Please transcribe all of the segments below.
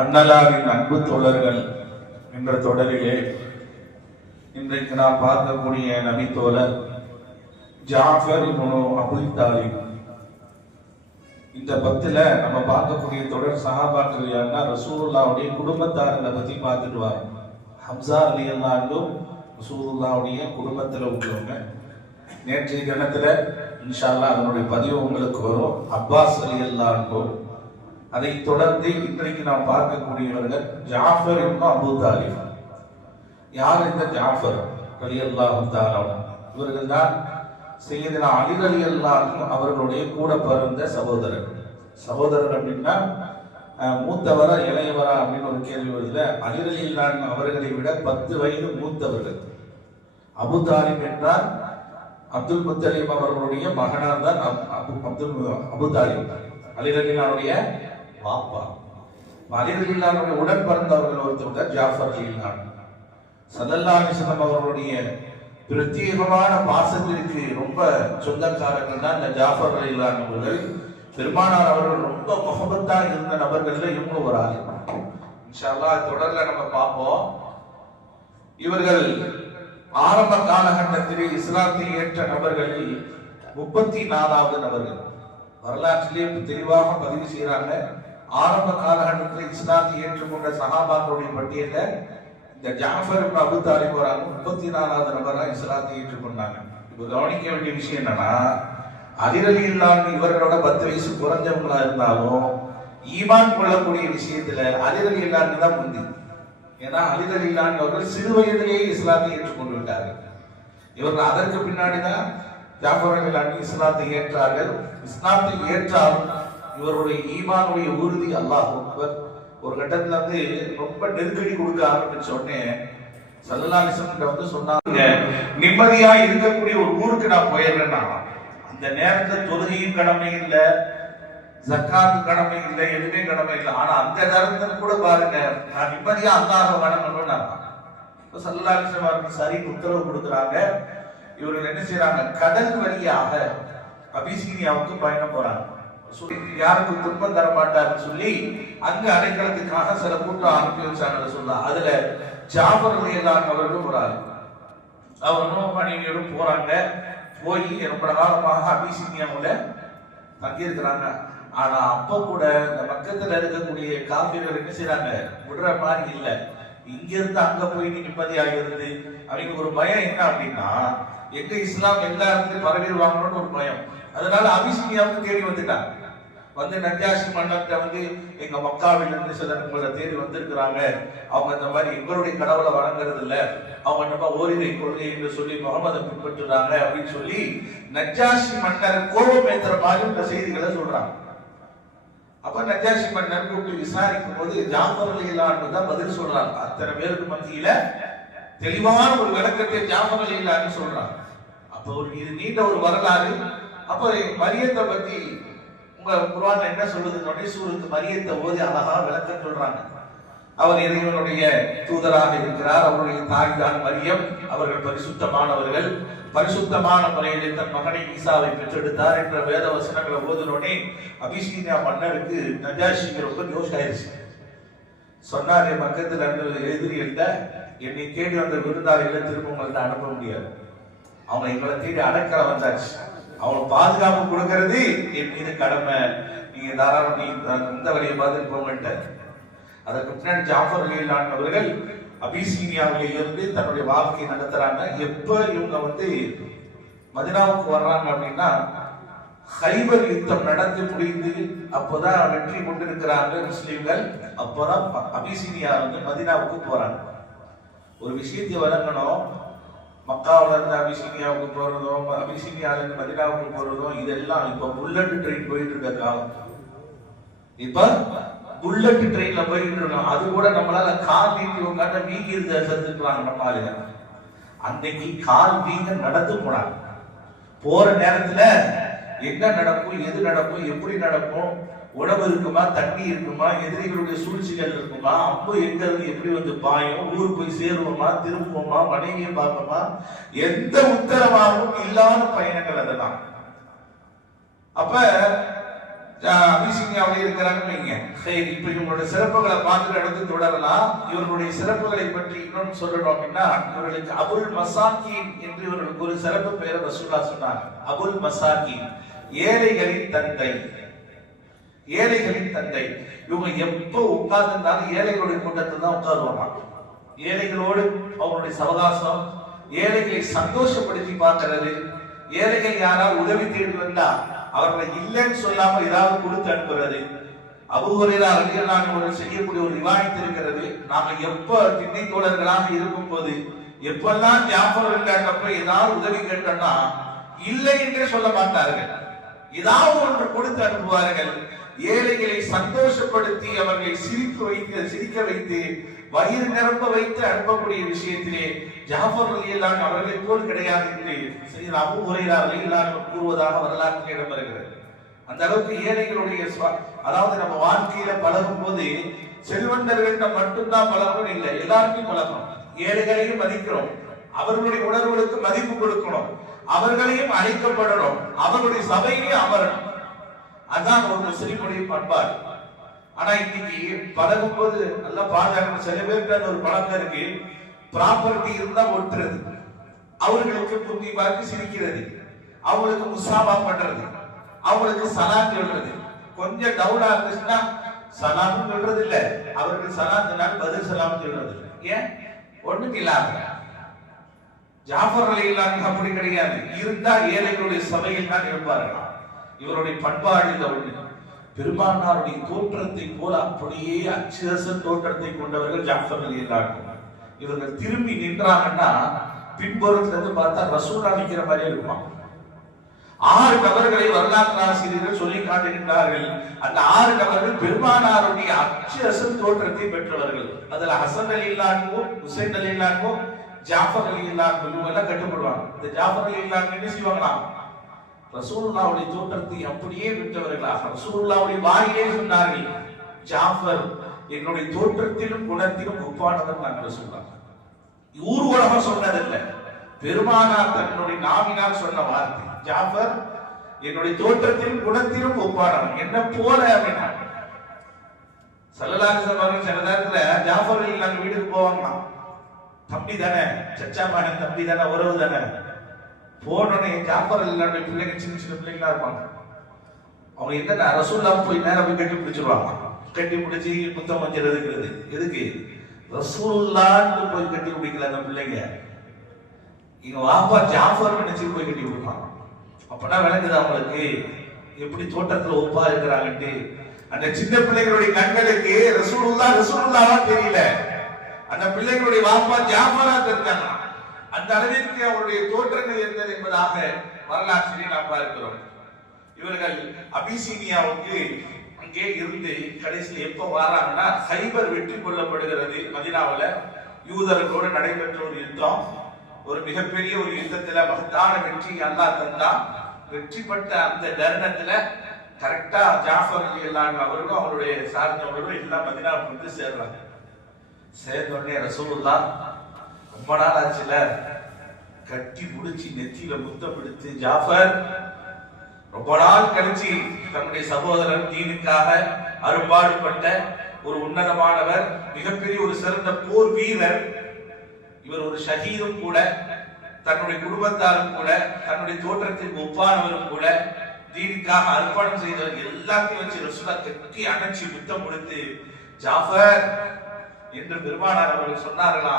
அண்ணலாரின் அன்பு தோழர்கள் என்ற தொடரிலே இன்றைக்கு நாம் பார்க்கக்கூடிய நபி தோழர் ஜாஃபர் அபுல் தாலிப். இந்த பத்துல நம்ம பார்க்கக்கூடிய தொடர் சகாபாக்கள் யாருன்னா ரசூல்லாவுடைய குடும்பத்தாரங்களை பத்தி பார்த்துட்டு வரோம். ஹம்சா அலி அல்லாண்டும் ரசூலுல்லாவுடைய குடும்பத்துல உள்ளவங்க. நேற்றைய தினத்துல இன்ஷால்லா அதனுடைய பதிவு உங்களுக்கு வரும். அப்பாஸ் அலி அல்லாண்டும் அதை தொடர்ந்து இன்றைக்கு நாம் பார்க்கக்கூடியவர்கள் ஜாஃபர் இப்னு அபு தாலிப். யார் இந்த ஜாஃபர்? அலி அல்லாஹு இவர்கள் தான் செய்யதின அலி அலி அல்லாஹும் அவர்களுடைய கூட பிறந்த சகோதரர். சகோதரர் அப்படின்னா மூத்தவரா இளையவரா அப்படின்னு ஒரு கேள்வி வருதுல. அலி அலி அல்லாஹ் அவர்களை விட பத்து வயது மூத்தவர்கள். அபு தாலிப் என்றால் அப்துல் முத்தலீம் அவர்களுடைய மகனார் தான் அபு- அப்துல் அபு தாலிப். அலி பாப்பா. மனிதர்கள் உடன் பிறந்தவர்கள் ஒருத்தர் தான் ஜாஃபர் அலி அல்லாஹ் அவர்களுடைய பிரத்யேகமான பாசத்திற்கு ரொம்ப சொந்தக்காரர்கள் தான் இந்த ஜாஃபர் அலிலான் அவர்கள். பெருமானார் அவர்கள் ரொம்ப முகபத்தா இருந்த நபர்கள்ல இவங்களும் ஒரு ஆள். இன்ஷால்லா தொடர்ல நம்ம பார்ப்போம். இவர்கள் ஆரம்ப காலகட்டத்திலே இஸ்லாத்தை ஏற்ற நபர்களில் முப்பத்தி நாலாவது நபர்கள். வரலாற்றிலே தெளிவாக பதிவு செய்யறாங்க ஆரம்ப காலகட்டத்தில் இஸ்லாத்தை ஏற்றுக்கொண்ட சகாபாக்களுடைய பட்டியல்ல இந்த ஜாஃபர் அபு தாலிப் வராங்க முப்பத்தி நாலாவது நபரா இஸ்லாத்தை ஏற்றுக்கொண்டாங்க. இப்போ கவனிக்க வேண்டிய விஷயம் என்னன்னா அதிரலி இல்லாமல் இவர்களோட பத்து வயசு குறைஞ்சவங்களா இருந்தாலும் ஈமான் கொள்ளக்கூடிய விஷயத்துல அதிரலி இல்லாமல் தான் முந்தி. ஏன்னா அலிதல் இல்லாமல் அவர்கள் சிறு வயதிலேயே இஸ்லாத்தை ஏற்றுக்கொண்டு விட்டார்கள். இவர்கள் அதற்கு பின்னாடிதான் ஜாஃபர் அலி இஸ்லாத்தை ஏற்றார்கள். இஸ்லாத்தை ஏற்றாலும் இவருடைய ஈமானுடைய உறுதி அல்லாஹ் அக்பர் ஒரு கட்டத்துல வந்து ரொம்ப நெருக்கடி கொடுக்க ஆரம்பிச்ச உடனே சல்லல்லாஹு வந்து சொன்னாங்க நிம்மதியா இருக்கக்கூடிய ஒரு ஊருக்கு நான் போயிடுறேன்னா அந்த நேரத்துல தொழுகையும் கடமை இல்லை ஜக்காத்து கடமை இல்லை எதுவுமே கடமை இல்லை. ஆனா அந்த நேரத்துல கூட பாருங்க நான் நிம்மதியா அல்லாஹ் வணங்கணும்னு சல்லாலிசன் அவருக்கு சரி உத்தரவு கொடுக்குறாங்க. இவர்கள் என்ன செய்யறாங்க கடல் வழியாக அபிசீனியாவுக்கு பயணம் போறாங்க. யாருக்கும் துன்பம் தர மாட்டாருன்னு சொல்லி அங்க அடைக்கிறதுக்காக சில கூட்டம் அனுப்பி வச்சாங்க சொல்ல அதுல ஜாபர் எல்லாம் அவர்களும் ஒரு ஆள் அவரும் மனைவியோடும் போறாங்க. போய் ரொம்ப காலமாக அபிசீனியாவில் தங்கியிருக்கிறாங்க. ஆனா அப்ப கூட இந்த பக்கத்துல இருக்கக்கூடிய காப்பீர்கள் என்ன செய்யறாங்க விடுற மாதிரி இல்லை. இங்க இருந்து அங்க போய் நீ நிம்மதியாக இருந்து ஒரு பயம் என்ன அப்படின்னா எங்க இஸ்லாம் எல்லா இடத்துலயும் பரவிடுவாங்கன்னு ஒரு பயம். அதனால அபிசீனியாவுக்கு தேடி வந்துட்டாங்க. வந்து நஜாஷி மன்னர்கிட்ட வந்து எங்க மக்காவில் இருந்து சிலர் உங்களை தேடி வந்திருக்கிறாங்க. அவங்க இந்த மாதிரி எங்களுடைய கடவுளை வணங்குறது இல்ல. அவங்க நம்ம ஓரிரை கொள்கை என்று சொல்லி முகமதை பின்பற்றுறாங்க அப்படின்னு சொல்லி நஜாஷி மன்னர் கோபம் ஏத்துற மாதிரி இந்த செய்திகளை சொல்றாங்க. அப்ப நஜாஷி மன்னர் கூப்பிட்டு விசாரிக்கும் போது ஜாஃபர் அலிலான்னு தான் பதில் சொல்றாங்க அத்தனை பேருக்கு மத்தியில தெளிவான ஒரு விளக்கத்தை ஜாஃபர் அலிலான்னு சொல்றாங்க அப்ப ஒரு இது நீண்ட ஒரு வரலாறு. அப்ப மரியத்தை பத்தி உங்க குர்ஆன்ல என்ன சொல்லுதுன்னு சூரத்து மரியத்தை ஓதி அழகா விளக்கம் சொல்றாங்க. அவர் இறைவனுடைய தூதராக இருக்கிறார். அவருடைய தாய்தான் மரியம். அவர்கள் பரிசுத்தமானவர்கள். பரிசுத்தமான முறையில் தன் மகனை ஈசாவை பெற்றெடுத்தார் என்ற வேத வசனங்களை ஓதுனோடனே அபிஷீனா மன்னருக்கு நஜாஷிக்கு ரொம்ப ஜோஷ் ஆயிடுச்சு சொன்னார் என் பக்கத்தில் ரெண்டு எதிரிகள்ட்ட என்னை தேடி வந்த விருந்தாளிகளை திரும்ப உங்கள்கிட்ட அனுப்ப முடியாது. அவங்க எங்களை தேடி அடக்கலை வந்தாச்சு. அவங்க பாதுகாப்பு கொடுக்கறது. என் மீது கடமை. நீங்க தாராளம் நீ இந்த வழியை பார்த்துட்டு போங்கன்ட்டு அதற்கு பின்னாடி ஜாஃபர் அலிலான் அவர்கள் அபிசீனியாவில இருந்து தன்னுடைய வாழ்க்கையை நடத்துறாங்க. எப்ப இவங்க வந்து மதினாவுக்கு வர்றாங்க அப்படின்னா ஹைபர் யுத்தம் நடந்து முடிந்து அப்போதான் வெற்றி கொண்டிருக்கிறாங்க முஸ்லீம்கள். அப்போதான் அபிசீனியா வந்து மதினாவுக்கு போறாங்க. ஒரு விஷயத்தை வழங்கணும். மக்காவில் இருந்து அபிசீனியாவுக்கு போகிறதும் அபிசீனியாவிலிருந்து மதினாவுக்கு போகிறதும் இதெல்லாம் இப்போ புல்லட் ட்ரெயின் போயிட்டு இருக்க காலம். இப்போ புல்லட் ட்ரெயின்ல போயிட்டு இருக்கோம் அது கூட நம்மளால கால் நீட்டி உட்காந்து வீங்கி இருந்த செத்துக்கலாம் நம்ம ஆளுங்க அன்னைக்கு கால் வீங்க நடந்து போனாங்க. போற நேரத்துல என்ன நடக்கும் எது நடக்கும் எப்படி நடக்கும் உணவு இருக்குமா தண்ணி இருக்குமா எதிரிகளுடைய சூழ்ச்சிகள் இருக்குமா அப்போ எங்க இருந்து எப்படி வந்து பாயும் ஊர் போய் சேருவோமா திரும்புவோமா மனைவியை பார்ப்போமா? எந்த உத்தரவாகவும் இல்லாத பயணங்கள் அதெல்லாம் அப்ப அபிசினியாவில் இருக்கிறாங்க வைங்க. சரி இப்ப இவங்களோட சிறப்புகளை பார்த்து அடுத்து தொடரலாம். இவர்களுடைய சிறப்புகளை பற்றி இன்னொன்னு சொல்லணும் அப்படின்னா இவர்களுக்கு அபுல் மசாக்கின் என்று இவர்களுக்கு ஒரு சிறப்பு பெயரை வசூலா சொன்னாங்க. அபுல் மசாக்கின் ஏழைகளின் தந்தை. ஏழைகளின் தந்தை. இவங்க எப்போ உட்கார்ந்திருந்தாலும் ஏழைகளுடைய கூட்டத்தில் தான் உட்காருவாங்க. ஏழைகளோடு அவங்களுடைய சவகாசம் ஏழைகளை சந்தோஷப்படுத்தி பார்க்கிறது ஏழைகள் யாராவது உதவி தேடி வந்தா அவர்களை இல்லைன்னு சொல்லாம ஏதாவது கொடுத்து அனுப்புறது அபுகுரையில அறிஞர் நாங்கள் செய்யக்கூடிய ஒரு விவாதித்து இருக்கிறது. நாம எப்ப திண்ணை தோழர்களாக இருக்கும் போது எப்பெல்லாம் ஜாஃபர் இல்லாட்டப்ப ஏதாவது உதவி கேட்டோம்னா இல்லை என்றே சொல்ல மாட்டார்கள். ஏதாவது ஒன்று கொடுத்து அனுப்புவார்கள். ஏழைகளை சந்தோஷப்படுத்தி அவர்களை சிரித்து வைத்து சிரிக்க வைத்து வயிறு நிரம்ப வைத்து அனுப்பக்கூடிய விஷயத்திலே ஜாஃபர் அலியல்லான் அவர்களை போல் கிடையாது என்று சரி அபு உரையா அலியல்லான் கூறுவதாக வரலாற்று இடம் வருகிறது அந்த அளவுக்கு ஏழைகளுடைய அதாவது நம்ம வாழ்க்கையில பழகும் போது செல்வந்தர்கள்ட்ட மட்டும்தான் பழகணும் இல்லை எல்லாருக்கும் பழகணும். ஏழைகளையும் மதிக்கிறோம். அவர்களுடைய உணர்வுகளுக்கு மதிப்பு கொடுக்கணும். அவர்களையும் அழைக்கப்படணும். அவர்களுடைய சபையிலையும் அமரணும். அதான் ஒரு முஸ்லிமுடைய பண்பாடு. ஆனா இன்னைக்கு பழகும் போது நல்லா பாதுகாக்கணும் சில பேருக்கு ஒரு பழக்கம் இருக்கு. ப்ராப்பர்ட்டி இருந்தா ஒட்டுறது. அவர்களுக்கு புத்தி பார்த்து சிரிக்கிறது. அவங்களுக்கு முசாபா பண்றது. அவங்களுக்கு சலாம் சொல்றது. கொஞ்சம் டவுனா இருந்துச்சுன்னா சலாம் சொல்றது இல்ல அவருக்கு சலாம் சொன்னால் பதில் சலாம் சொல்றது ஏன்? ஒண்ணுக்கு இல்லாம. ஜாஃபர் அலி அப்படி கிடையாது. இருந்தா ஏழைகளுடைய சபையில் தான் இருப்பார்கள். இவருடைய பண்பாடு இந்த பெருமானாருடைய தோற்றத்தை போல அப்படியே அச்சரசன் தோற்றத்தை கொண்டவர்கள் ஜாஃபர் அலி இவர்கள் திரும்பி நின்றாங்கன்னா பின்புறத்துல இருந்து பார்த்தா ரசூலா நிக்கிற மாதிரியே இருக்குமா ஆறு நபர்களை வரலாற்று ஆசிரியர்கள் சொல்லி காட்டுகின்றார்கள். அந்த ஆறு நபர்கள் பெருமானாருடைய அச்சரசன் தோற்றத்தை பெற்றவர்கள். அதுல ஹசன் அலி இல்லாங்கோ ஹுசைன் அலி இல்லாங்கோ ஜாஃபர் அலி இல்லாங்கோ இவங்க எல்லாம் கட்டுப்படுவாங்க. இந்த ஜாஃபர் அலி இல்லாங்க என்ன செய்வாங்களாம்? ரசூல்லாவுடைய தோற்றத்தை அப்படியே விட்டவர்களாக ரசூல்லாவுடைய வாயிலே சொன்னார்கள் ஜாஃபர் என்னுடைய தோற்றத்திலும் குணத்திலும் ஒப்பானவர் நாங்கள் சொன்னாங்க ஊர் உலகம் சொன்னதில்லை பெருமானார் தன்னுடைய நாவினால் சொன்ன வார்த்தை ஜாஃபர் என்னுடைய தோற்றத்திலும் குணத்திலும் ஒப்பானவன் என்ன போல அப்படின்னா சல்லல்லாஹு அலைஹி சில நேரத்துல ஜாஃபர் நாங்கள் வீட்டுக்கு போவாங்களாம். தம்பி தானே சச்சா மகன் தம்பி தானே உறவு தானே. போனோடனே ஜாஃபர் இல்லாமல் பிள்ளைங்க சின்ன சின்ன பிள்ளைங்களா இருப்பாங்க. அவங்க என்னன்னா ரசூல்லா போய் நேரம் போய் கட்டி பிடிச்சிருவாங்க. கட்டி பிடிச்சி முத்தம் வஞ்சல் எதுக்குறது எதுக்கு? ரசூல்லான்னு போய் கட்டி பிடிக்கல அந்த பிள்ளைங்க. எங்க வாப்பா ஜாஃபர் நினைச்சு போய் கட்டி கொடுப்பாங்க. அப்பனா விளங்குது அவங்களுக்கு எப்படி தோட்டத்துல ஒப்பா இருக்கிறாங்கன்ட்டு. அந்த சின்ன பிள்ளைகளுடைய கண்களுக்கு ரசூலுல்லா ரசூலுல்லாவா தெரியல. அந்த பிள்ளைகளுடைய வாப்பா ஜாஃபரா தெரிஞ்சாங்க அந்த அளவிற்கு அவருடைய தோற்றங்கள் இருந்தது என்பதாக வரலாற்றிலே நாம் பார்க்கிறோம். இவர்கள் அபிசீனியாவுக்கு அங்கே இருந்து கடைசியில் எப்ப வராங்கன்னா ஹைபர் வெற்றி கொள்ளப்படுகிறது. மதினாவில் யூதர்களோடு நடைபெற்ற ஒரு யுத்தம். ஒரு மிகப்பெரிய ஒரு யுத்தத்துல மகத்தான வெற்றி அல்லா தந்தான் வெற்றி பெற்ற அந்த தருணத்துல கரெக்டா ஜாஃபர் அலி அல்லாங்க அவர்களும் அவருடைய சார்ந்தவர்களும் எல்லாம் மதினாவுக்கு வந்து சேர்றாங்க. சேர்ந்தோடனே ரசூல்லா ரொம்ப நாள் ஆச்சுல? கட்டி முடிச்சு நெத்தியில முத்தம் பிடித்து ஜாஃபர் ரொம்ப நாள் கழிச்சு தன்னுடைய சகோதரன் தீனுக்காக அரும்பாடுபட்ட ஒரு உன்னதமானவர் மிகப்பெரிய ஒரு சிறந்த போர் வீரர். இவர் ஒரு ஷஹீதும் கூட தன்னுடைய குடும்பத்தாரும் கூட தன்னுடைய தோற்றத்திற்கு ஒப்பானவரும் கூட தீனுக்காக அர்ப்பணம் செய்தவர் எல்லாத்தையும் வச்சு ரசுலா கட்டி அணைச்சி முத்தம் கொடுத்து ஜாஃபர் என்று பெருமானார் அவர்கள் சொன்னார்களா?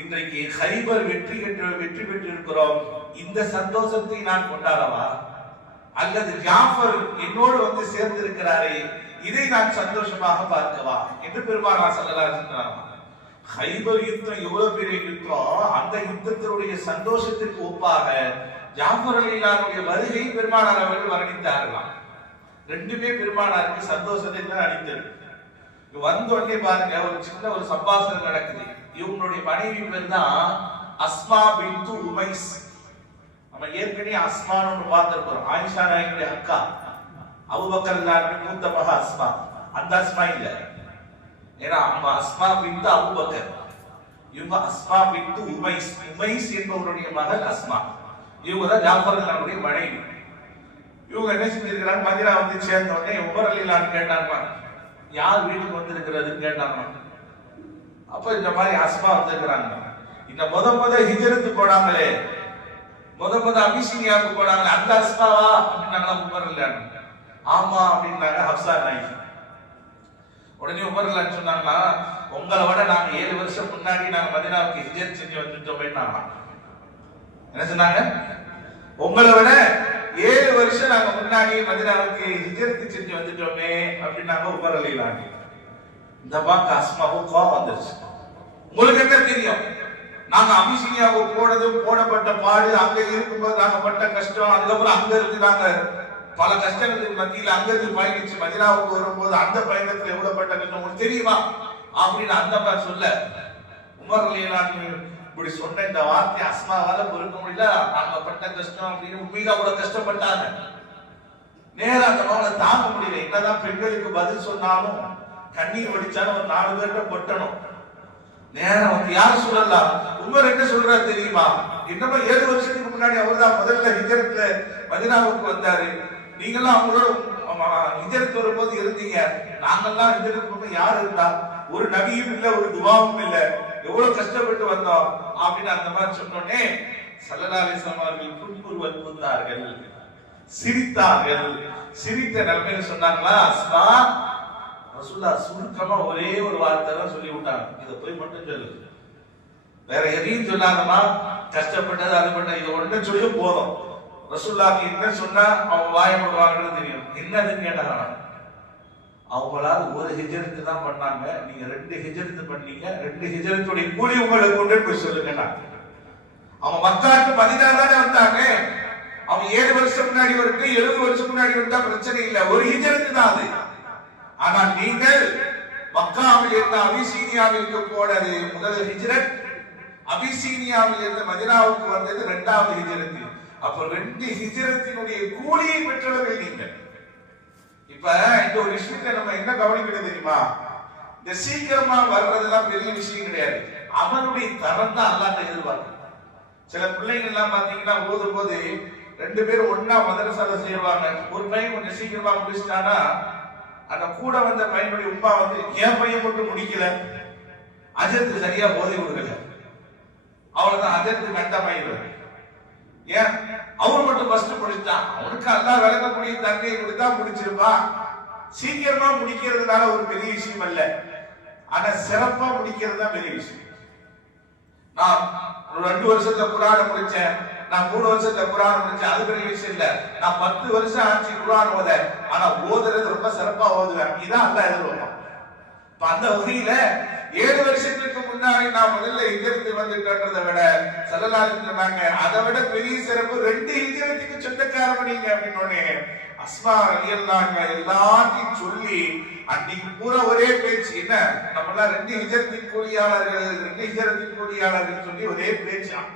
இன்றைக்கு ஹைபர் வெற்றி பெற்று வெற்றி பெற்றிருக்கிறோம். இந்த சந்தோஷத்தை நான் கொண்டாடவா? அல்லது ஜாஃபர் என்னோடு வந்து சேர்ந்திருக்கிறாரே இதை நான் சந்தோஷமாக பார்க்கவா? என்று பெருமானார் சொல்லலாம் சொன்னாங்க ஹைபர் யுத்தம் எவ்வளவு பெரிய யுத்தம்? அந்த யுத்தத்தினுடைய சந்தோஷத்திற்கு ஒப்பாக ஜாஃபர் அலிலாருடைய வருகை பெருமானார் அவர்கள் வர்ணித்தார்களாம். ரெண்டுமே பெருமானாருக்கு சந்தோஷத்தை தான் அளித்தது. வந்த உடனே பாருங்க ஒரு சின்ன ஒரு சம்பாஷணம் நடக்குது. இவங்களுடைய மனைவி பேர் தான் அஸ்மா பின்து உமைஸ். நம்ம ஏற்கனவே அஸ்மான்னு பார்த்திருக்கிறோம். ஆயிஷா நாயகனுடைய அக்கா. அபுபக்கர் இல்லாருடைய மூத்த மகா அஸ்மா. அந்த அஸ்மா இல்ல. ஏன்னா அவங்க அஸ்மா பின்து அபுபக்கர். இவங்க அஸ்மா பின்து உமைஸ். உமைஸ் என்பவருடைய மகள் அஸ்மா. இவங்க தான் ஜாஃபர் இல்லாருடைய மனைவி. இவங்க என்ன செஞ்சிருக்கிறாங்க? மதினா வந்து சேர்ந்த உடனே உமர் கேட்டாங்க யார் வீட்டுக்கு வந்திருக்கிறதுன்னு கேட்டாங்க அப்ப இந்த மாதிரி அஸ்மா வந்திருக்கிறாங்க. இந்த முத முத ஹிஜரத்து போனாங்களே முத முத அபிசீனியாவுக்கு போனாங்களே அந்த அஸ்மாவா அப்படின்னாங்களா உமர் இல்லான்னு ஆமா அப்படின்னாங்க ஹப்சா நாய் உடனே உமர் இல்லான்னு சொன்னாங்களா உங்களை விட நாங்க ஏழு வருஷம் முன்னாடி நாங்க மதினாவுக்கு ஹிஜரத் செஞ்சு வந்துட்டோம் என்ன சொன்னாங்க? உங்களை விட ஏழு வருஷம் நாங்க முன்னாடி மதினாவுக்கு ஹிஜரத்து செஞ்சு வந்துட்டோமே அப்படின்னாங்க உமர் அலிலாங்க இந்த பாக்க அஸ்மாவும் கோவம் வந்துருச்சு. உங்களுக்கு என்ன தெரியும்? நாங்க அபிசீனியாவுக்கு போனது போடப்பட்ட பாடு அங்க இருக்கும்போது நாங்க பட்ட கஷ்டம் அதுக்கப்புறம் அங்க இருந்து நாங்க பல கஷ்டங்களுக்கு மத்தியில் அங்க இருந்து பயணிச்சு மதினாவுக்கு வரும்போது அந்த பயணத்துல எவ்வளவு பட்ட கஷ்டம் உங்களுக்கு தெரியுமா? அப்படின்னு அந்த மாதிரி சொல்ல உமர் அலிலான்னு இப்படி சொன்ன இந்த வார்த்தை அஸ்மாவால பொறுக்க முடியல நாங்க பட்ட கஷ்டம் அப்படின்னு உண்மையில அவ்வளவு கஷ்டப்பட்டாங்க. நேரம் அந்த மகளை தாங்க முடியல. என்னதான் பெண்களுக்கு பதில் சொன்னாலும் கண்ணீர் வடிச்சாலும் ஒரு நாலு பேர்கிட்ட கொட்டணும். நேரம் வந்து யார் சொல்லலாம் உமர் என்ன சொல்றாரு தெரியுமா? என்னமோ ஏழு வருஷத்துக்கு முன்னாடி அவர் தான் முதல்ல ஹிஜரத்துல மதினாவுக்கு வந்தாரு. நீங்கெல்லாம் அவங்களோட ஹிஜரத்து வரும்போது இருந்தீங்க. நாங்கெல்லாம் ஹிஜரத்து யார் இருந்தா? ஒரு நபியும் இல்ல ஒரு துவாவும் இல்ல. எவ்வளவு கஷ்டப்பட்டு வந்தோம் அப்படின்னு அந்த மாதிரி சொன்னோடனே சல்லலாலிசம் அவர்கள் புன்புருவல் புந்தார்கள் சிரித்தார்கள். சிரித்த நிலைமையில சொன்னாங்களா? அஸ்மா ரசூல்லா சுருக்கமா ஒரே ஒரு வார்த்தை தான் சொல்லி விட்டாங்க இதை போய் மட்டும் சொல்லு. வேற எதையும் சொல்லாதமா கஷ்டப்பட்டது அது பண்ண இதை உடனே சொல்லி போதும். ரசூல்லாக்கு என்ன சொன்னா அவங்க வாய போடுவாங்கன்னு தெரியும். என்னதுன்னு கேட்டாங்க அவங்களால ஒரு ஹிஜரத்து தான் பண்ணாங்க. நீங்க ரெண்டு ஹிஜரத்து பண்ணீங்க. ரெண்டு ஹிஜரத்துடைய கூலி உங்களுக்கு கொண்டு போய் சொல்லுங்க அவன் மக்காட்டு பதினாறு தானே வந்தாங்க. அவன் ஏழு வருஷம் முன்னாடி வரட்டும் எழுபது வருஷம் முன்னாடி வந்தா பிரச்சனை இல்லை. ஒரு ஹிஜரத்து தான் அது. ஆனால் நீங்கள் மக்காவில் இருந்து அபிசீனியாவிற்கு போனது முதல் ஹிஜ்ரத். அபிசீனியாவில் இருந்து மதினாவுக்கு வந்தது இரண்டாவது ஹிஜ்ரத். அப்ப ரெண்டு ஹிஜ்ரத்தினுடைய கூலியை பெற்றவர்கள் நீங்கள். இப்ப இந்த ஒரு விஷயத்தை நம்ம என்ன கவனிக்கணும் தெரியுமா? இந்த சீக்கிரமா வர்றதெல்லாம் பெரிய விஷயம் கிடையாது. அவனுடைய தரம் தான் அல்லாட்ட எதிர்பார்க்கும் சில பிள்ளைங்க எல்லாம் பாத்தீங்கன்னா ஓதும் போது ரெண்டு பேரும் ஒன்னா மதரசால சேருவாங்க ஒரு பையன் கொஞ்சம் சீக்கிரமா முடிச்சிட்டானா அந்த கூட வந்த பையனுடைய உப்பா வந்து என் பையன் மட்டும் முடிக்கல. அஜத்து சரியா போதை கொடுக்கல. அவ்வளவுதான் அஜத்து கண்ட பையன் ஏன்? அவர் மட்டும் ஃபர்ஸ்ட் முடிச்சான் அவனுக்கு அல்லா விளக்கக்கூடிய தன்மையை கொடுத்தா முடிச்சிருப்பா. சீக்கிரமா முடிக்கிறதுனால ஒரு பெரிய விஷயம் அல்ல. ஆனா சிறப்பா முடிக்கிறது தான் பெரிய விஷயம். நான் ஒரு ரெண்டு வருஷத்துல குரான முடிச்சேன். நான் மூணு வருஷத்துல குரான் முடிச்சு அது பெரிய விஷயம் இல்ல. நான் பத்து வருஷம் ஆச்சு குரான் ஓத. ஆனா ஓதுறது ரொம்ப சிறப்பா ஓதுவேன். இதான் அந்த எதிர்பார்ப்பான் இப்ப அந்த வகையில ஏழு வருஷத்துக்கு முன்னாடி நான் முதல்ல ஹிஜரத்து வந்துட்டோன்றதை விட செல்லலாரு சொன்னாங்க அதை விட பெரிய சிறப்பு ரெண்டு ஹிஜரத்துக்கு சொந்தக்காரங்க நீங்க அப்படின்னு அஸ்மா அலியல்லாங்க எல்லாத்தையும் சொல்லி அன்னைக்கு பூரா ஒரே பேச்சு. என்ன? நம்மளாம் ரெண்டு ஹிஜரத்தின் கூலியாளர்கள் ரெண்டு ஹிஜரத்தின் கூலியாளர்கள் சொல்லி ஒரே பேச்சான்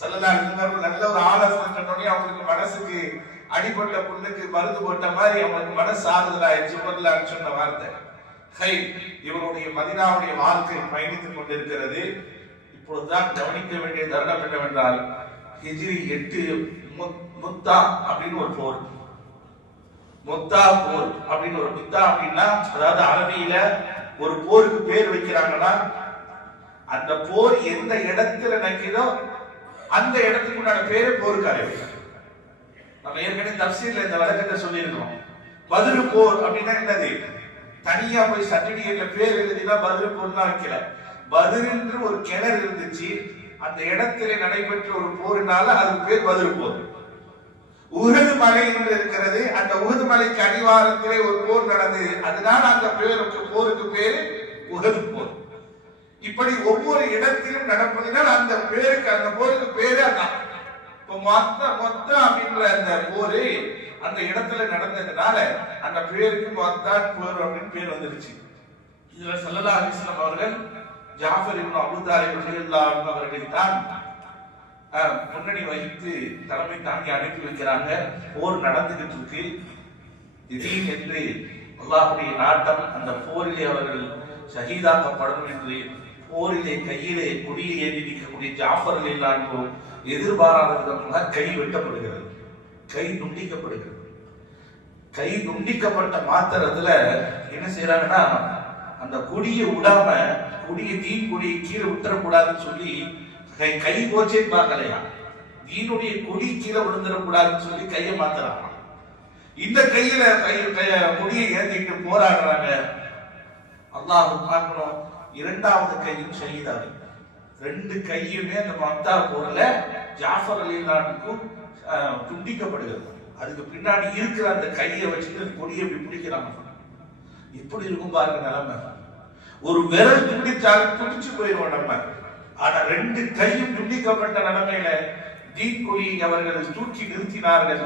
செல்லலாரு இருந்தார்கள் நல்ல ஒரு ஆலோசனை சொன்னோடனே அவங்களுக்கு மனசுக்கு அடிபட்ட புண்ணுக்கு மருந்து போட்ட மாதிரி அவங்களுக்கு மனசு ஆறுதலாயிடுச்சு முதலான்னு சொன்ன வார்த்தை. ஹை இவருடைய மதினாவுடைய வாழ்க்கை பயணித்துக் கொண்டிருக்கிறது. இப்பொழுதுதான் கவனிக்க வேண்டிய தருணம் என்னவென்றால் ஹிஜிரி எட்டு முத்- முத்தா அப்படின்னு ஒரு போர். முத்தா போர் அப்படின்னு ஒரு முத்தா அப்படின்னா அதாவது அரபியில ஒரு போருக்கு பேர் வைக்கிறாங்கன்னா அந்த போர் எந்த இடத்துல நிற்கிறதோ அந்த இடத்துக்கு உண்டான பேரு போருக்கு நம்ம ஏற்கனவே தப்சீர்ல இந்த வழக்கத்தை சொல்லியிருக்கோம் பதில் போர் அப்படின்னா என்னது? தனியா போய் சர்டிபிகேட்ல பேர் எழுதினா போர் தான் வைக்கல. பதில் என்று ஒரு கிணறு இருந்துச்சு. அந்த இடத்திலே நடைபெற்ற ஒரு போரினால அதுக்கு பேர் பதில் போர். உகது மலை என்று இருக்கிறது. அந்த உகது மலைக்கு அடிவாரத்திலே ஒரு போர் நடந்தது. அதனால அந்த பேருக்கு போருக்கு பேரு உகது போர். இப்படி ஒவ்வொரு இடத்திலும் நடப்பதினால் அந்த பேருக்கு அந்த போருக்கு பேரே அதான். இப்ப மொத்த மொத்தம் அப்படின்ற அந்த போரு அந்த இடத்துல நடந்ததுனால அந்த பேருக்கு மொத்தான் போர் அப்படின்னு பேர் வந்துருச்சு. இதுல சல்லல்லா அலிஸ்லாம் அவர்கள் ஜாஃபர் இப்னு அபுதாரி தாலிப் ரலியல்லாஹு தான் முன்னணி வகித்து தலைமை தாங்கி அனுப்பி வைக்கிறாங்க. போர் நடந்துகிட்டு இருக்கு. திடீர் என்று அல்லாஹுடைய நாட்டம் அந்த போரிலே அவர்கள் ஷஹீதாக்கப்படணும் என்று போரிலே கையிலே கொடியை ஏறி நிற்கக்கூடிய ஜாஃபர் அலிலான்கோ எதிர்பாராத விதமாக கை வெட்டப்படுகிறது. கை துண்டிக்கப்படுகிறது. கை துண்டிக்கப்பட்ட மாத்திரத்துல என்ன செய்யறாங்கன்னா அந்த கொடியை விடாம கொடியை தீன் கொடியை கீழே விட்டுறக்கூடாதுன்னு சொல்லி கை கை போச்சே பார்க்கலையா தீனுடைய கொடி கீழே விழுந்துடக்கூடாதுன்னு சொல்லி கையை மாத்துறாங்க. இந்த கையில கை கொடியை ஏந்திட்டு போராடுறாங்க. அல்லாஹ் பார்க்கணும். இரண்டாவது கையும் ஷஹீதாகி ரெண்டு கையுமே அந்த மம்தா போர்ல ஜாஃபர் அலிலானுக்கும் துண்டிக்கப்படுகிறது. அதுக்கு பின்னாடி இருக்கிற அந்த கையை வச்சுட்டு கொடியை இப்படி பிடிக்கிறாங்க. எப்படி இருக்கும் பாருங்க நிலைமை. ஒரு விரல் துண்டிச்சாலும் துடிச்சு போயிடுவோம் நம்ம. ஆனா ரெண்டு கையும் துண்டிக்கப்பட்ட நிலைமையில தீக்குழி கொடியை அவர்கள் தூக்கி நிறுத்தினார்கள்.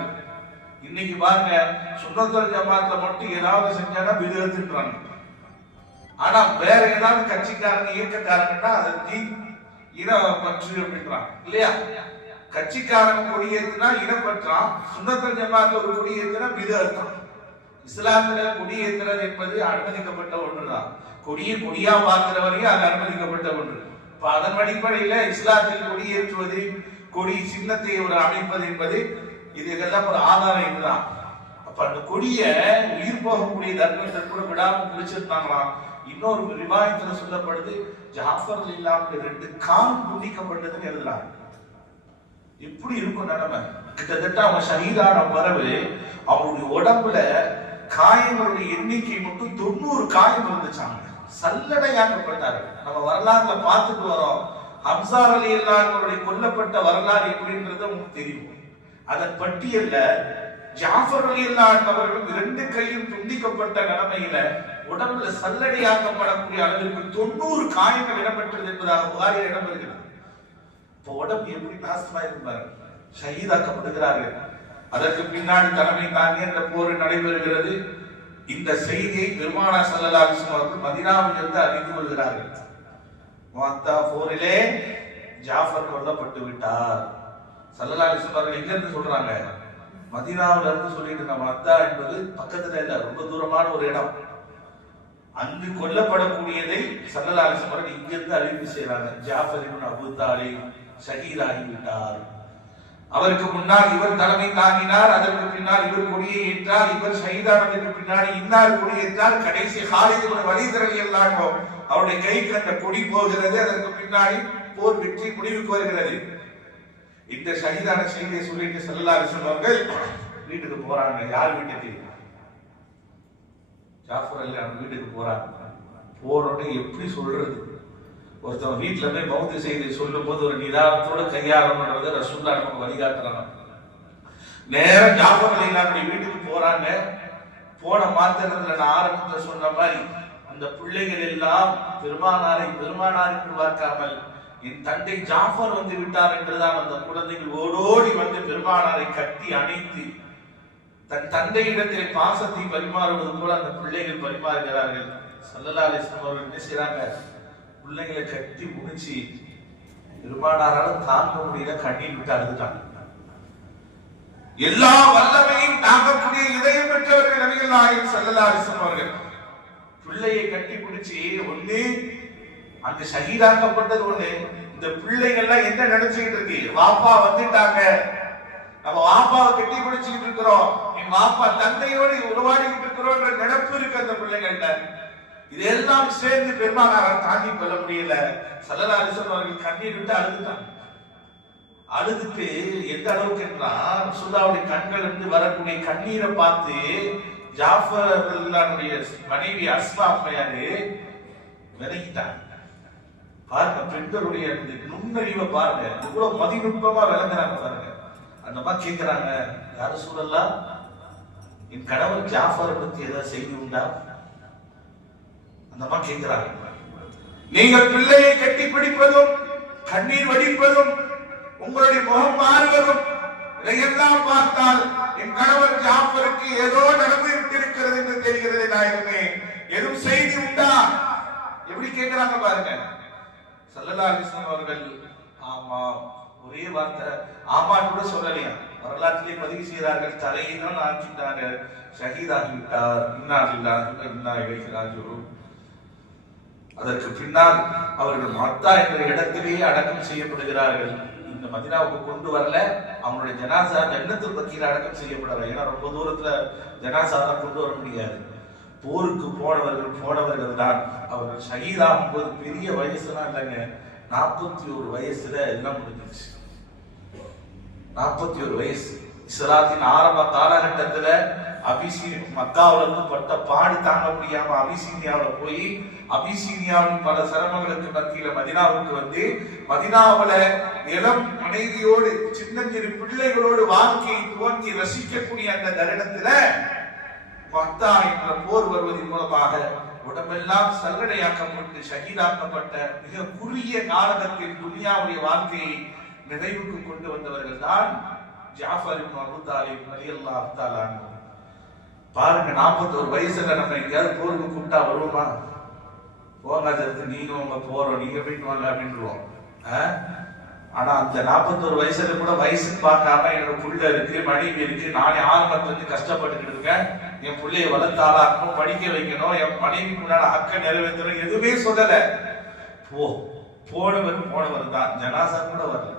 இன்னைக்கு பாருங்க சுண்ணத்தல் ஜமாத்துல மட்டும் ஏதாவது செஞ்சானா விதத்துன்றாங்க ஆனா வேற ஏதாவது கட்சிக்காரங்க இயக்கக்காரங்கன்னா அதை தீன் இன அப்படின்றான் இல்லையா? கட்சிக்காரன் கொடியேத்துனா இனப்பற்றான் சுண்ணத்தல் ஜமாத்துல ஒரு கொடியேத்துனா அர்த்தம். இஸ்லாத்துல கொடியேற்றுறது என்பது அனுமதிக்கப்பட்ட ஒன்றுதான். கொடியை கொடியா பார்க்கிற வரையும் அது அனுமதிக்கப்பட்ட ஒன்று. இப்ப அதன் அடிப்படையில இஸ்லாத்தில் கொடியேற்றுவது கொடி சின்னத்தை ஒரு அமைப்பது என்பது இதுக்கெல்லாம் ஒரு ஆதாரம் இதுதான் அப்ப அந்த கொடிய உயிர் போகக்கூடிய தர்மத்தை கூட விடாம பிடிச்சிருந்தாங்களாம் இன்னொரு ரிவாயத்துல சொல்லப்படுது ஜாஃபர் இல்லாமல் ரெண்டு கால் துண்டிக்கப்பட்டதுன்னு எழுதுறாங்க. எப்படி இருக்கும் நிலைமை. கிட்டத்தட்ட அவன் ஷஹீதான பறவு அவனுடைய உடம்புல காயங்களுடைய எண்ணிக்கை மட்டும் தொண்ணூறு காயம் இருந்துச்சாங்க. சல்லடையாக்கப்பட்டாரு. நம்ம வரலாறுல பார்த்துட்டு வரோம். ஹம்சார் அலி அல்லாங்களுடைய கொல்லப்பட்ட வரலாறு எப்படின்றது உங்களுக்கு தெரியும். அதன் பட்டியல்ல ஜாஃபர் அலி அல்லா அவர்கள் இரண்டு கையும் துண்டிக்கப்பட்ட நிலைமையில உடம்புல சல்லடையாக்கப்படக்கூடிய அளவிற்கு தொண்ணூறு காயங்கள் இடம்பெற்றது என்பதாக புகாரில் இடம்பெறுகிறது. இப்போ உடம்பு எப்படி நாசமா இருப்பாரு ஷஹீதாக்கப்படுகிறார்கள். அதற்கு பின்னாடி தலைமை தாங்கி அந்த போர் நடைபெறுகிறது. இந்த செய்தியை பெருமானா சல்லல்லா அவர்கள் மதினாவில் இருந்து அறிந்து கொள்கிறார்கள். மாத்தா போரிலே ஜாஃபர் கொல்லப்பட்டு விட்டார். சல்லல்லா அலிஸ்லாம் அவர்கள் எங்க இருந்து சொல்றாங்க? மதினாவில இருந்து சொல்லிட்டு நம்ம அத்தா என்பது பக்கத்துல இல்ல ரொம்ப தூரமான ஒரு இடம். அங்கு கொல்லப்படக்கூடியதை சல்லல்லா அவர்கள் இங்கிருந்து அறிவிப்பு செய்யறாங்க ஜாஃபரின் அபு தாலி தாலிப் ஷஹீதாகி விட்டார் அவருக்கு முன்னால் இவர் தலைமை தாங்கினார் அதற்கு பின்னால் இவர் கொடியை ஏற்றார் இவர் ஷஹீதானதற்கு பின்னாடி இன்னார் கொடியேற்றார் கடைசி ஹாலித் வழிதிரளி எல்லாம் அவருடைய கைக்கு அந்த கொடி போகிறது அதற்கு பின்னாடி போர் வெற்றி முடிவுக்கு வருகிறது. இந்த ஷஹீதான செய்தியை சொல்லிட்டு செல்லாரு அவர்கள் வீட்டுக்கு போறாங்க. யார் வீட்டுக்கு? ஜாஃபர் அலி அவன் வீட்டுக்கு போறான் போறோன்னு எப்படி சொல்றது? ஒருத்தவன் வீட்டுல போய் மௌத்து செய்தி சொல்லும் போது ஒரு நிதானத்தோட கையாளணுன்றத ரசூல்லா நமக்கு வழிகாட்டுறாங்க. நேரம் ஜாஃபர் அலிலானுடைய வீட்டுக்கு போறாங்க. போன மாத்திரத்துல நான் ஆரம்பத்துல சொன்ன மாதிரி அந்த பிள்ளைகள் எல்லாம் பெருமானாரை பெருமானாருக்கு பார்க்காமல் என் தந்தை ஜாஃபர் வந்து விட்டார் என்றுதான் அந்த குழந்தைகள் ஓடோடி வந்து பெருமானாரை கட்டி அணைத்து தன் தந்தையிடத்தில் பாசத்தை பரிமாறுவது போல அந்த பிள்ளைகள் பரிமாறுகிறார்கள். சல்லல்லா அலிஸ்லாம் அவர்கள் என்ன செய்யறாங்க பிள்ளைங்களை கட்டி முடிச்சு பெருமானாராலும் தாங்க முடியல கண்ணீர் விட்டு அழுதுட்டாங்க. எல்லா வல்லமையும் தாங்கக்கூடிய இதயம் பெற்றவர்கள் நபிகள் நாயகம் சல்லல்லா அலிஸ்லாம் அவர்கள். பிள்ளையை கட்டி பிடிச்சி ஒண்ணு அங்க ஷஹீதாக்கப்பட்டது ஒண்ணு. இந்த பிள்ளைகள்லாம் என்ன நினைச்சுக்கிட்டு இருக்கு? வாப்பா வந்துட்டாங்க. நம்ம வாப்பாவை கட்டி பிடிச்சுக்கிட்டு இருக்கிறோம். என் வாப்பா தந்தையோடு உருவாடிக்கிட்டு இருக்கிறோம்ன்ற நினைப்பு இருக்கு அந்த பிள்ளைகள்ட்ட இதெல்லாம் சேர்ந்து பெருமானாரால் தாண்டி கொள்ள முடியல. சல்லல்லா அலிஸ்லாம் அவர்கள் கண்ணீர் விட்டு அழுதுட்டாங்க. அழுதுட்டு எந்த அளவுக்கு என்றால் சுல்லாவுடைய கண்கள் இருந்து வரக்கூடிய கண்ணீரை பார்த்து ஜாஃபர் மனைவி அஸ்மா அம்மையாரு விலகிட்டாங்க. பாருங்க பெண்களுடைய நுண்ணறிவை பாருங்க. எவ்வளவு மதிநுட்பமா விளங்குறாங்க பாருங்க. அந்த மாதிரி கேட்கிறாங்க யாரும் சூழல்லாம் என் கடவுள் ஜாஃபரை பத்தி ஏதாவது செய்தி உண்டா அந்த அம்மா கேட்கிறாங்க நீங்கள் பிள்ளையை கட்டி பிடிப்பதும் கண்ணீர் வடிப்பதும் உங்களுடைய முகம் மாறுவதும் இதையெல்லாம் பார்த்தால் என் கணவர் ஜாஃபருக்கு ஏதோ நடந்து விட்டிருக்கிறது என்று தெரிகிறது நாயகமே எதுவும் செய்தி உண்டா? எப்படி கேட்கிறாங்க பாருங்க. சல்லல்லா அலிஸ்லாம் அவர்கள் ஆமா ஒரே வார்த்தை. ஆமான்னு கூட சொல்லலையா? வரலாற்றிலே பதிவு செய்கிறார்கள் தலையை தான் ஷஹீதாகிவிட்டார். ஷஹீதாகி விட்டார் இன்னா அதற்கு பின்னால் அவர்கள் மத்தா என்ற இடத்திலேயே அடக்கம் செய்யப்படுகிறார்கள். இந்த மதினாவுக்கு கொண்டு வரல. அவங்களுடைய ஜனாசா ஜன்னத்து பக்கியில் அடக்கம் செய்யப்படல. ஏன்னா ரொம்ப தூரத்துல ஜனாசா தான் கொண்டு வர முடியாது. போருக்கு போனவர்கள் போனவர்கள் தான். அவர்கள் ஷஹீதாகும் போது பெரிய வயசுலாம் இல்லைங்க. நாற்பத்தி ஒரு வயசுல எல்லாம் முடிஞ்சிச்சு நாற்பத்தி ஒரு வயசு. இஸ்லாத்தின் ஆரம்ப காலகட்டத்துல அபிசீனி மக்காவில இருந்து பட்ட பாடு தாங்க முடியாம அபிசீனியாவில் போய் அபிசீனியாவின் பல சிரமங்களுக்கு மத்தியில மதினாவுக்கு வந்து மதினாவில இளம் மனைவியோடு சின்னஞ்சிறு பிள்ளைகளோடு வாழ்க்கையை துவங்கி ரசிக்கக்கூடிய அந்த தருணத்துல பத்தா என்ற போர் வருவதன் மூலமாக உடம்பெல்லாம் சல்லடையாக்கப்பட்டு ஷஹீதாக்கப்பட்ட மிக குறுகிய காலகத்தில் துனியாவுடைய வாழ்க்கையை நிறைவுக்கு கொண்டு வந்தவர்கள் தான் ஜாஃபர் இப்னு அலி தாலிப் அப்தாலா தஆலா அன்ஹு. பாருங்க 41 வயசுல நம்ம எங்கேயாவது போருக்கு கூப்பிட்டா வருவோமா? போகாதது நீங்க உங்க போறோம் நீங்க போயிட்டு வாங்க அப்படின்றோம் ஆனா அந்த 41 வயசுல கூட வயசு பார்க்காம என்னோட புள்ள இருக்கு மனைவி இருக்கு நானே ஆரம்பத்துல இருந்து கஷ்டப்பட்டுக்கிட்டு இருக்கேன். என் பிள்ளைய வளர்த்தாளாக்கணும் படிக்க வைக்கணும் என் மனைவிக்கு முன்னாடி அக்க நிறைவேற்றணும் எதுவுமே சொல்லல. போ போனவர் போனவர் தான் ஜனாசா கூட வரல.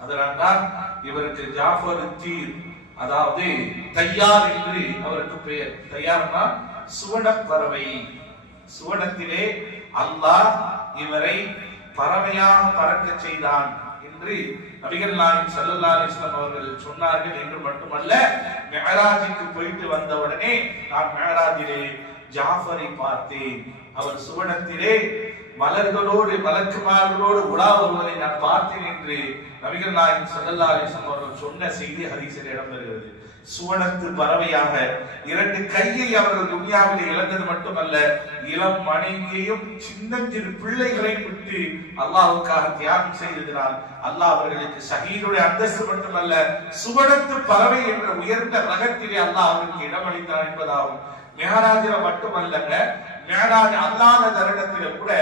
அதனால்தான் இவருக்கு ஜாஃபர் தீர் அதாவது தையார் என்று அவருக்கு பெயர். தையார்னா சுவனப் பறவை. சுவனத்திலே அல்லாஹ் இவரை பறவையாக பறக்க செய்தான் என்று நபிகள் நாயகம் சல்லல்லா அலைஹி அவர்கள் சொன்னார்கள் என்று மட்டுமல்ல மெஹராஜுக்கு போயிட்டு வந்த உடனே நான் மெஹராஜிலே ஜாஃபரை பார்த்தேன். அவர் சுவனத்திலே மலர்களோடு மலக்குமார்களோடு உலா வருவதை நான் பார்த்தேன் என்று நபிகள் நாயகம் சல்லல்லா அலிசன் அவர்கள் சொன்ன செய்தி ஹதீஸில் இடம்பெறுகிறது. சுவனத்து பறவையாக இரண்டு கையை அவர்கள் துன்யாவில் இழந்தது மட்டுமல்ல இளம் மனைவியையும் சின்னஞ்சிறு பிள்ளைகளையும் விட்டு அல்லாவுக்காக தியாகம் செய்ததினால் அல்லாஹ் அவர்களுக்கு சகீருடைய அந்தஸ்து மட்டுமல்ல சுவனத்து பறவை என்ற உயர்ந்த ரகத்திலே அல்லாஹ் அவருக்கு இடமளித்தார் என்பதாகும். மேராஜில மட்டுமல்லங்க மேராஜ் அல்லாத தருணத்தில கூட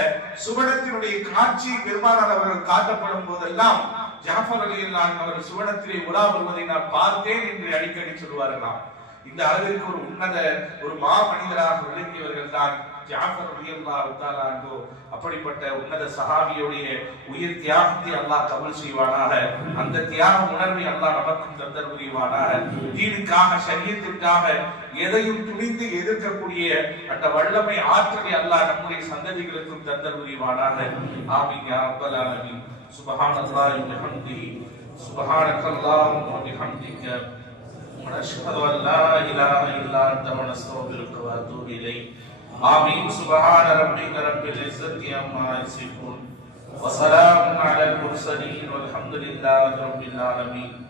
சுவனத்தினுடைய காட்சி பெருமானார் அவர்கள் காட்டப்படும் போதெல்லாம் ஜாஃபர் அலி அவர்கள் சுவனத்திலே உலா வருவதை நான் பார்த்தேன் என்று அடிக்கடி சொல்வார்களாம் இந்த அளவிற்கு ஒரு உன்னத ஒரு மா மனிதராக விளங்கியவர்கள் தான் ஜாஃபர் அலி அல்லாஹ் அப்படிப்பட்ட உன்னத சஹாபியுடைய உயிர் தியாகத்தை அல்லாஹ் கபல் செய்வானாக. அந்த தியாக உணர்வை அல்லாஹ் நமக்கும் தந்தர் புரிவானாக தீனுக்காக சரியத்திற்காக எதையும் துணிந்து எதிர்க்கக்கூடிய அந்த வல்லமை ஆற்றலை அல்லாஹ் நம்முடைய சந்ததிகளுக்கும் தந்தர் புரிவானாக ஆமீன் யா ரப்பல் ஆலமீன். சுப்ஹானல்லாஹி வ பிஹம்திஹி. சுப்ஹானக ونشهد أن لا إله إلا أنت ونستغفرك ونتوب إليك. آمين. سبحان ربك رب العزة عما يصفون. وسلام على المرسلين والحمد لله رب العالمين.